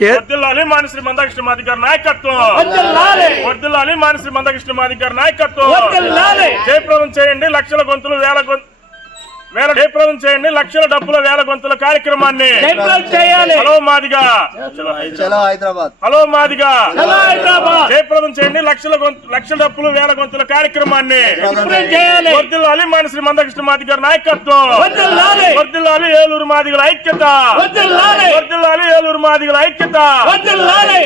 వర్ధిల్లాలి మానశ్రీ మందకృష్ణ మాదిగ గారి నాయకత్వం, వర్ధిల్లాలి మానశ్రీ మందకృష్ణ మాదిగ గారి నాయకత్వం. జయప్రదం చేయండి లక్షల గొంతులు జయప్రదం చేయండి లక్షల డబ్బుల వేల గొంతుల కార్యక్రమాన్ని. హలో మాదిగా, హలో మాదిగా, జయప్రదం చేయండి లక్షల డబ్బులు వేల గొంతుల కార్యక్రమాన్ని. వర్ధిల్లాలి మానశ్రీ మందకృష్ణ మాదిగ గారి నాయకత్వం, వర్ధిల్లాలి ఏలూరు మాదిగల ఐక్యత, వర్ధిల్లాలి ఏలూరు మాదిగల ఐక్యత.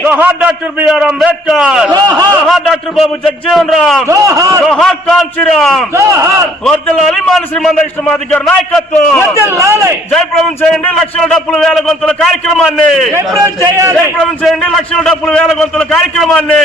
జోహార్ డాక్టర్ బిఆర్ అంబేద్కర్, జోహార్ డాక్టర్ బాబు జగజీవన్ రామ్, జోహార్ కాంచీరామ్. వర్ధిల్లాలి మానశ్రీ మందకృష్ణ మాదిగ గారి నాయకత్వం. జయప్రదం చేయండి లక్షల డబ్బులు వేల గొంతుల కార్యక్రమాన్ని. జయప్రదం చేయండి లక్షల డబ్బులు వేల గొంతుల కార్యక్రమాన్ని.